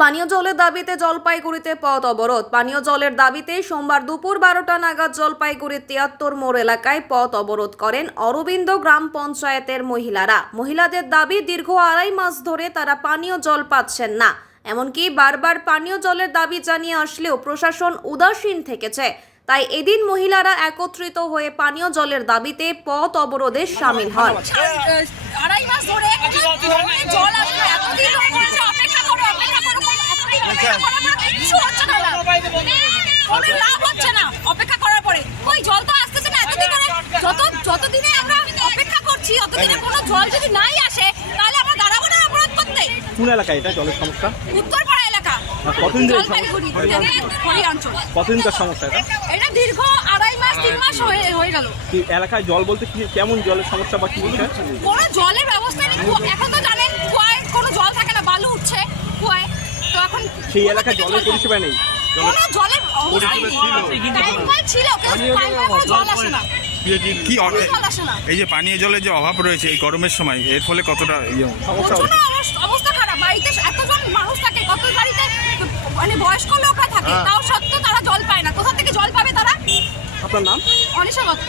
পানীয় জলের দাবিতে জলপাইগুড়িতে পথ অবরোধ। পানীয় জলের দাবিতে সোমবার দুপুর 12টা নাগাদ জলপাইগুড়ির 73 মোড় এলাকায় পথ অবরোধ করেন অরবিন্দ গ্রাম পঞ্চায়েতের মহিলারা। মহিলাদের দাবি, দীর্ঘ 2.5 মাস ধরে তারা পানীয় জল পাচ্ছেন না। এমনকি বারবার পানীয় জলের দাবি জানিয়ে আসলেও প্রশাসন উদাসীন থেকেছে। তাই এদিন মহিলারা একত্রিত হয়ে পানীয় জলের দাবিতে পথ অবরোধে শামিল হন। 2.5 মাস ধরে জল আসলে এতদিন ধরে অপেক্ষা করো কিছু হচ্ছে না, কোনো লাভ হচ্ছে না। অপেক্ষা করার পরে ওই জল তো আসতেছে না এতদিন ধরে। যতদিনে আমরা অপেক্ষা করছি ততদিনে কোনো জল যদি নাই আসে তাহলে আমরা দাঁড়াবো না অবরোধ করতে। কোন এলাকা এটা জলের সমস্যা? উত্তরপাড়া এলাকা, কতদিন ধরে জলপাইগুড়ি অঞ্চল। কতদিনকার সমস্যা এটা? এটা দীর্ঘ 2.5 মাস 3 মাস হয়ে গেল। কি এলাকায় জল বলতে কি, কেমন জলের সমস্যা বা কি বিষয়? কোনো জলের ব্যবস্থা নেই। এখন তো জানেন কুয়ায় কোনো জল থাকে না, বালু উঠছে কুয়ায়। তো এখন সেই এলাকায় জলের পরিষেবা নেই। কোনো জলের অবস্থাই নেই। টাইমকল ছিল কিন্তু টাইমকল কোনো জল আসে না। কি জল আসে না। এই যে পানীয় জলের যে অভাব রয়েছে এই গরমের সময়, এর ফলে কতটা সমস্যা প্রচুর অবস্থা খারাপ। বাড়িতে এতজন মানুষ থাকে, কত বাড়িতে মানে বয়স্ক লোকরা থাকে, তাও সত্ত্বেও তারা জল পায় না। কোথা থেকে জল পাবে তারা? আপনার নাম? অনিশা দত্ত।